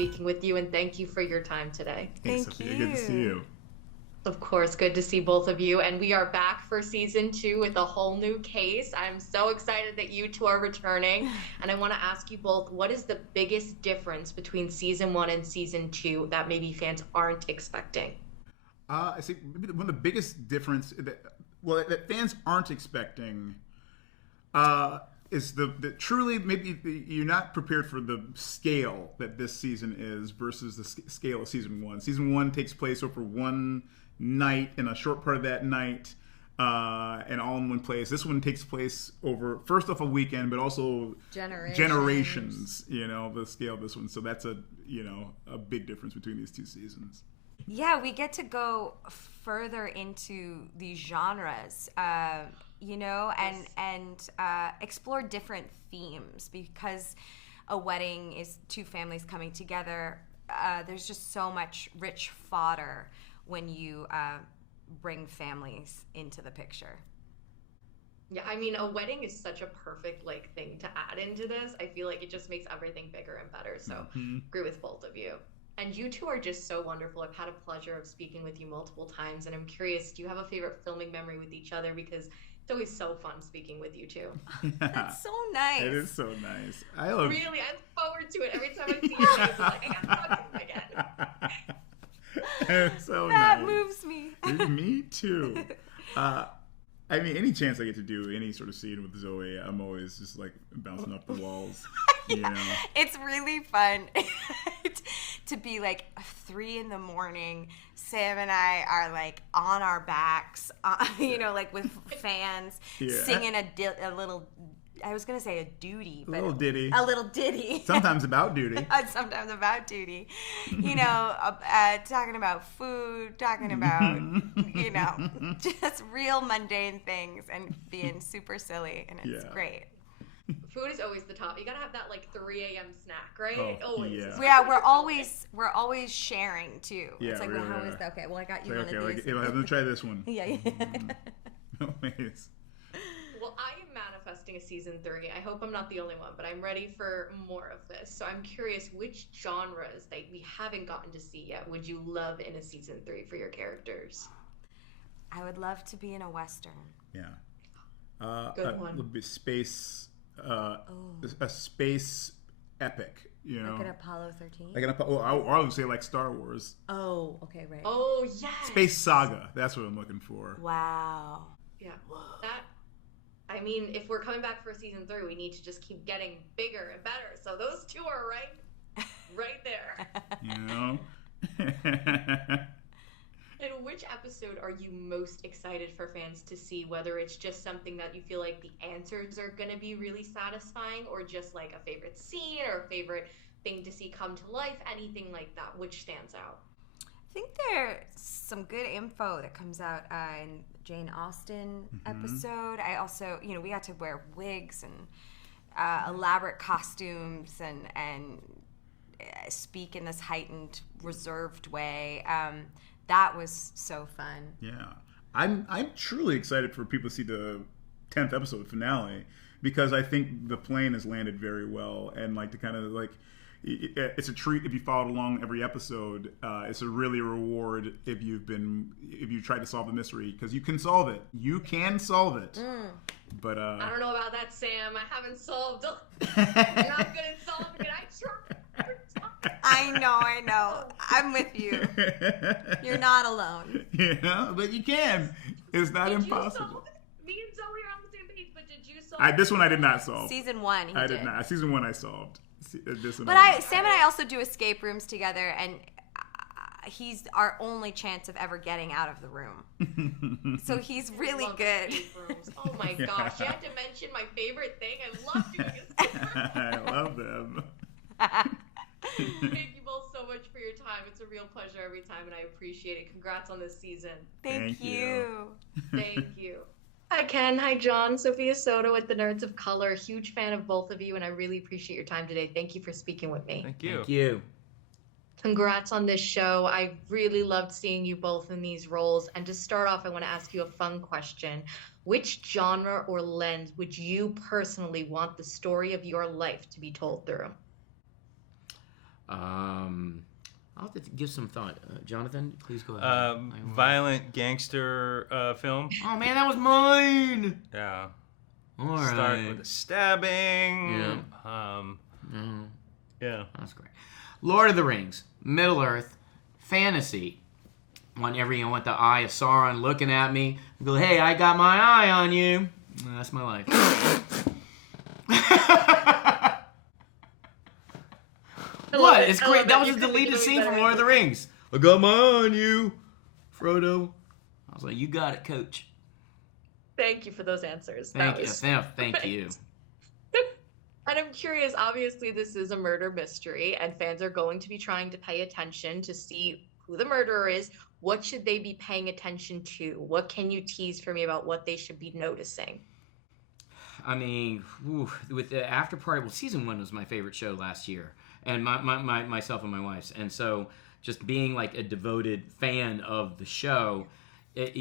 speaking with you, and thank you for your time today. Thanks, Thank Sophia. you. Good to see you. Of course, good to see both of you. And we are back for season 2 with a whole new case. I'm so excited that you two are returning. And I want to ask you both, what is the biggest difference between season 1 and season 2 that maybe fans aren't expecting? I think maybe one of the biggest difference that fans aren't expecting is the truly maybe you're not prepared for the scale that this season is versus the scale of season 1. Season 1 takes place over one night and a short part of that night, and all in one place. This one takes place over first off a weekend, but also generations. The scale of this one. So that's a big difference between these two seasons. Yeah, we get to go further into these genres, and explore different themes, because a wedding is two families coming together. There's just so much rich fodder when you bring families into the picture. Yeah, I mean, a wedding is such a perfect thing to add into this. I feel like it just makes everything bigger and better. So agree with both of you. And you two are just so wonderful. I've had a pleasure of speaking with you multiple times, and I'm curious, do you have a favorite filming memory with each other? Because it's always so fun speaking with you two. That's so nice. It is so nice. Really, I look forward to it every time I see you guys. I'm like, I gotta talk to him again. It's so that nice. moves me. Me too. I mean, any chance I get to do any sort of scene with Zoe, I'm always just bouncing off the walls. Yeah. It's really fun to be 3 a.m. Sam and I are on our backs, with fans, singing a little. I was gonna say a duty, but a little ditty. A little ditty. Sometimes about duty. Sometimes about duty. Talking about food, talking about just real mundane things, and being super silly, and it's great. Food is always the top. You gotta have that 3 a.m. snack, right? Oh, always. Yeah, we're always sharing too. Yeah, it's right, how is that? Okay, well I got you one of these. Let me try this one. Yeah. Always. Well, I am manifesting a season 3. I hope I'm not the only one, but I'm ready for more of this. So I'm curious, which genres that we haven't gotten to see yet would you love in a season 3 for your characters? I would love to be in a Western. Yeah. Good one. Would be space. A space epic. Like an Apollo 13? I would say Star Wars. Oh, okay, right. Oh, yes. Space Saga. That's what I'm looking for. Wow. Yeah. I mean, if we're coming back for season 3, we need to just keep getting bigger and better. So those two are right there. And which episode are you most excited for fans to see? Whether it's just something that you feel like the answers are going to be really satisfying, or just a favorite scene or a favorite thing to see come to life, anything like that. Which stands out? I think there's some good info that comes out in Jane Austen episode. I also, we got to wear wigs and elaborate costumes and speak in this heightened, reserved way. That was so fun. Yeah, I'm truly excited for people to see the 10th episode finale, because I think the plane has landed very well, and to kind of it's a treat if you followed along every episode. It's a really reward if you try to solve the mystery, because you can solve it. You can solve it. But I don't know about that, Sam. I haven't solved. I'm not good at solving it. I try. I know. I'm with you. You're not alone. Yeah, but you can. It's not impossible. You solve it? Me and Zoe are on the same page, but did you solve it? This one I did not solve. Season 1, he did not. Season 1 I solved. Sam and I also do escape rooms together, and he's our only chance of ever getting out of the room. So he's really good. Oh my gosh! You had to mention my favorite thing. I love doing escape rooms. I love them. Thank you both so much for your time. It's a real pleasure every time, and I appreciate it. Congrats on this season. Thank you. Thank you. Hi, Ken. Hi, John. Sophia Soto with the Nerds of Color. Huge fan of both of you, and I really appreciate your time today. Thank you for speaking with me. Thank you. Thank you. Congrats on this show. I really loved seeing you both in these roles. And to start off, I want to ask you a fun question. Which genre or lens would you personally want the story of your life to be told through? I'll have to give some thought. Jonathan, please go ahead. Violent gangster film. Oh man, that was mine. Yeah. All right. Start with a stabbing. Yeah. Yeah. That's great. Lord of the Rings, Middle Earth, fantasy. Want the eye of Sauron looking at me. Go, hey, I got my eye on you. That's my life. What? It's great. That was a deleted scene from Lord of the Rings. I got my eye on you, Frodo. I was like, you got it, coach. Thank you for those answers. Thank you. And I'm curious, obviously this is a murder mystery and fans are going to be trying to pay attention to see who the murderer is. What should they be paying attention to? What can you tease for me about what they should be noticing? I mean, with the Afterparty, well, season 1 was my favorite show last year. And myself and my wife's. And so just being like a devoted fan of the show, there's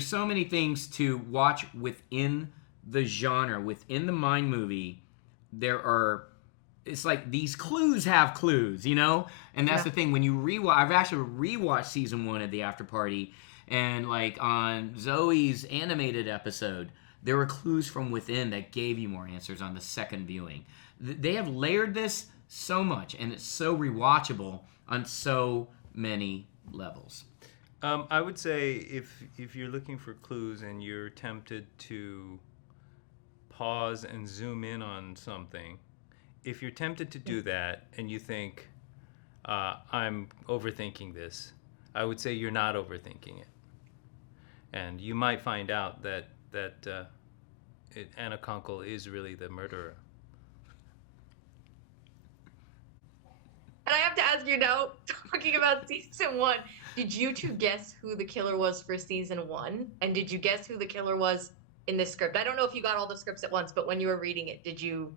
so many things to watch within the genre, within the Mind movie. It's like these clues have clues, you know? And that's the thing, when you rewatch, I've actually rewatched season 1 of the Afterparty, and like on Zoe's animated episode, there were clues from within that gave you more answers on the second viewing. They have layered this so much, and it's so rewatchable on so many levels. I would say if you're looking for clues and you're tempted to pause and zoom in on something, if you're tempted to do that and you think, I'm overthinking this, I would say you're not overthinking it. And you might find out that Anna Kunkel is really the murderer. And I have to ask you now, talking about season 1, did you two guess who the killer was for season 1? And did you guess who the killer was in the script? I don't know if you got all the scripts at once, but when you were reading it, did you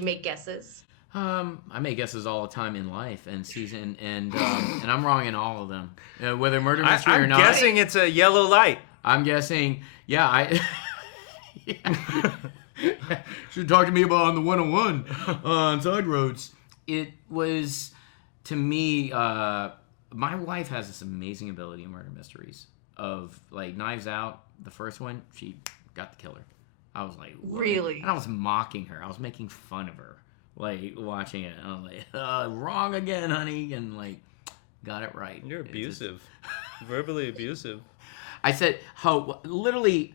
make guesses? I make guesses all the time in life and season, and I'm wrong in all of them, whether murder mystery or not. I'm guessing it's a yellow light. I'm guessing, should talk to me about on the 101 on side roads. It was, to me, my wife has this amazing ability in murder mysteries of, like, Knives Out, the first one, she got the killer. I was like, what? Really? And I was mocking her. I was making fun of her, like, watching it. And I was like, wrong again, honey, and, like, got it right. You're abusive. Verbally abusive. I said, Ho, literally,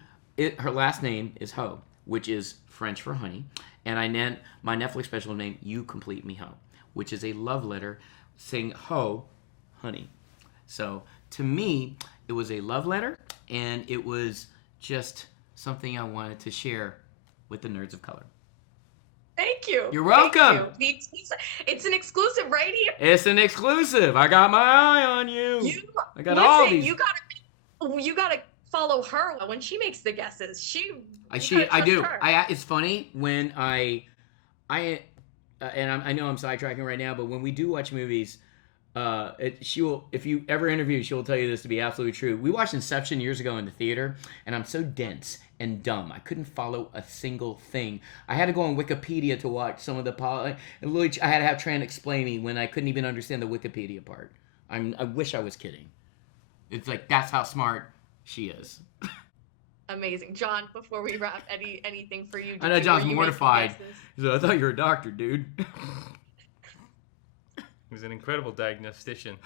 her last name is Ho, which is French for honey. And my Netflix special name, You Complete Me Ho, which is a love letter saying Ho, honey. So to me, it was a love letter, and it was just something I wanted to share with the nerds of color. Thank you. You're welcome. Thank you. It's an exclusive right here. It's an exclusive. I got my eye on you. I got all these. You gotta follow her when she makes the guesses. I do. Her. It's funny when I know I'm sidetracking right now, but when we do watch movies, if you ever interview, she will tell you this to be absolutely true. We watched Inception years ago in the theater, and I'm so dense and dumb. I couldn't follow a single thing. I had to go on Wikipedia to watch some of the and literally, I had to have Tran explain me when I couldn't even understand the Wikipedia part. I wish I was kidding. It's like, that's how smart she is. Amazing. John, before we wrap, anything for you? I know John's mortified. He said, I thought you were a doctor, dude. He was an incredible diagnostician.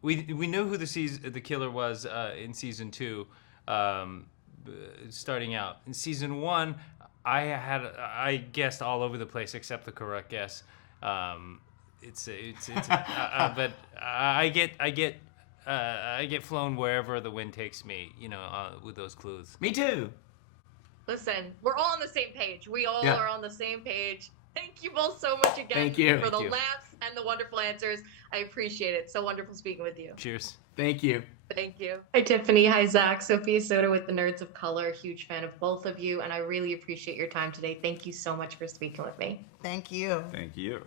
We knew who the killer was in season 2, starting out. In season 1, I guessed all over the place except the correct guess. But I get flown wherever the wind takes me, with those clues. Me too. Listen, we're all on the same page. We all are on the same page. Thank you both so much again for the laughs and the wonderful answers. I appreciate it. So wonderful speaking with you. Cheers. Thank you. Thank you. Hi, Tiffany. Hi, Zach. Sophia Soda with the Nerds of Color. Huge fan of both of you, and I really appreciate your time today. Thank you so much for speaking with me. Thank you. Thank you.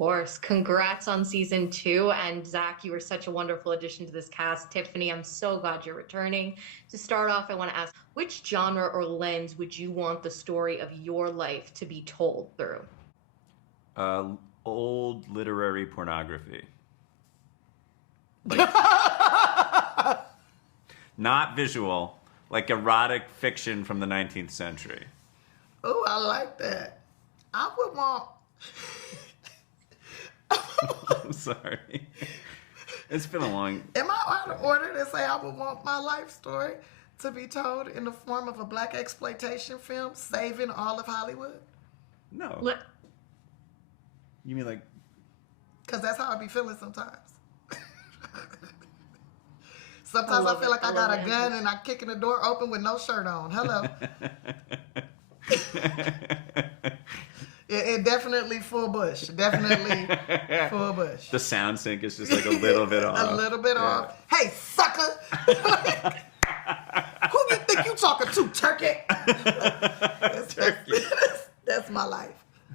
course. Congrats on season 2. And Zach, you were such a wonderful addition to this cast. Tiffany, I'm so glad you're returning. To start off, I want to ask, which genre or lens would you want the story of your life to be told through? Old literary pornography. Like, not visual, like erotic fiction from the 19th century. Oh, I like that. I would want... I'm sorry. It's been a long... Am I out of order to say I would want my life story to be told in the form of a black exploitation film saving all of Hollywood? No. You mean like... Because that's how I be feeling sometimes. Sometimes I feel like I got a gun and I'm kicking the door open with no shirt on. Hello. It definitely full bush. Definitely full bush. The sound sync is just like a little bit off. A little bit off. Hey, sucker! Who you think you talking to, turkey? That's my life.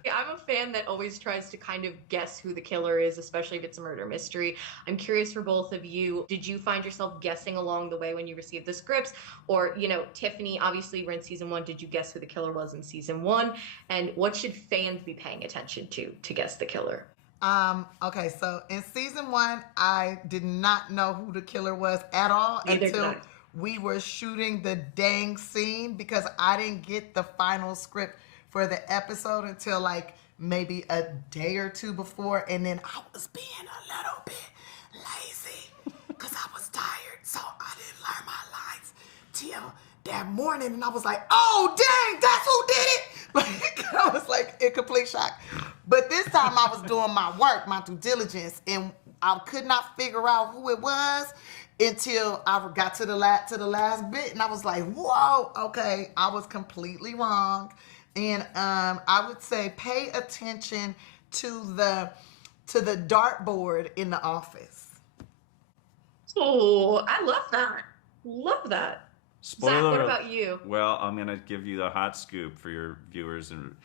Yeah, I'm a fan that always tries to kind of guess who the killer is, especially if it's a murder mystery. I'm curious for both of you, did you find yourself guessing along the way when you received the scripts? Or, Tiffany, obviously we're in season 1. Did you guess who the killer was in season 1? And what should fans be paying attention to guess the killer? Okay, so in season 1, I did not know who the killer was at all until we were shooting the dang scene, because I didn't get the final script for the episode until like maybe a day or 2 before, and then I was being a little bit lazy because I was tired, so I didn't learn my lines till that morning, and I was like, oh dang, that's who did it. Like, I was like in complete shock. But this time I was doing my work, my due diligence, and I could not figure out who it was until I got to the last bit, and I was like, whoa, okay, I was completely wrong. And I would say pay attention to the dartboard in the office. Oh, I love that. Love that. Spoiler. Zach, what about you? Well, I'm going to give you the hot scoop for your viewers and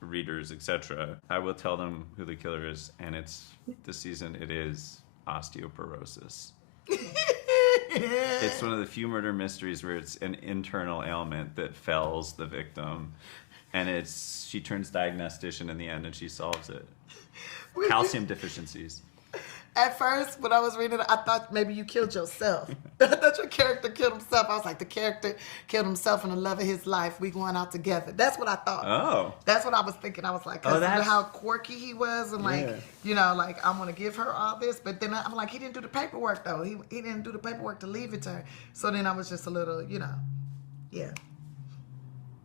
readers, etc. I will tell them who the killer is, and this season it is osteoporosis. It's one of the few murder mysteries where it's an internal ailment that fells the victim. And she turns diagnostician in the end, and she solves it. Calcium deficiencies. At first, when I was reading it, I thought maybe you killed yourself. I thought your character killed himself. I was like, the character killed himself in the love of his life. We going out together. That's what I thought. Oh. That's what I was thinking. I was like, because of how quirky he was, and like, like, I'm going to give her all this. But then I'm like, he didn't do the paperwork, though. He didn't do the paperwork to leave it to her. So then I was just a little, yeah.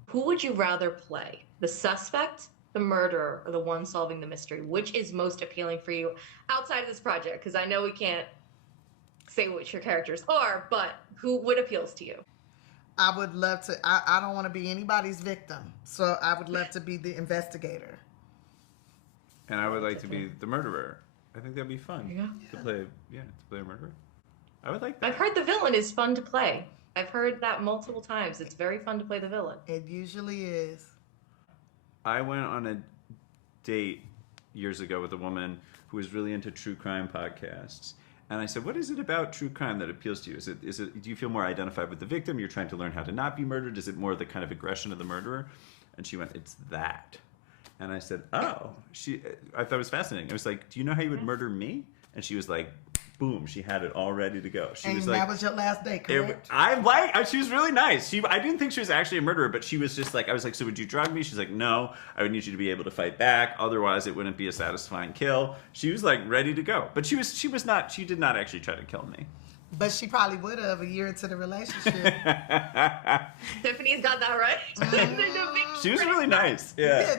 Who would you rather play? The suspect, the murderer, or the one solving the mystery? Which is most appealing for you outside of this project? Because I know we can't say which your characters are, but what appeals to you? I would love to. I don't want to be anybody's victim, so I would love to be the investigator. And I would like to be the murderer. I think that'd be fun to play a murderer. I would like that. I've heard the villain is fun to play. I've heard that multiple times. It's very fun to play the villain. It usually is. I went on a date years ago with a woman who was really into true crime podcasts. And I said, what is it about true crime that appeals to you? Is it do you feel more identified with the victim? You're trying to learn how to not be murdered? Is it more the kind of aggression of the murderer? And she went, it's that. And I said, oh. I thought it was fascinating. I was like, do you know how you would murder me? And she was like, boom, she had it all ready to go. She was like, that was your last day, correct? She was really nice. I didn't think she was actually a murderer, but she was just like, I was like, so would you drug me? She's like, no, I would need you to be able to fight back. Otherwise it wouldn't be a satisfying kill. She was like ready to go. But she did not actually try to kill me. But she probably would have a year into the relationship. Tiffany's got that right. She was really nice. Yeah.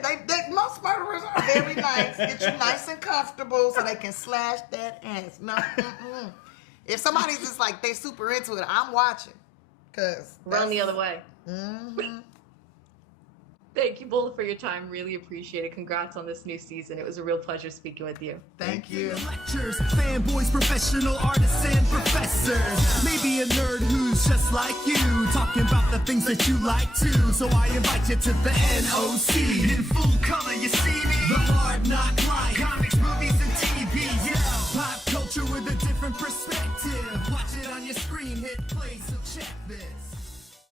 Most murderers are very nice. Get you nice and comfortable so they can slash that ass. No, If somebody's just like, they super into it, I'm watching. Run the other way. Mm-hmm. Thank you both for your time. Really appreciate it. Congrats on this new season. It was a real pleasure speaking with you. Thank you. Lectures, fanboys, professional artists, and professors. Maybe a nerd who's just like you, talking about the things that you like too. So I invite you to the NOC. In full color, you see me. The hard knock life. Comics, movies, with a different perspective. Watch it on your screen, hit play, so check this.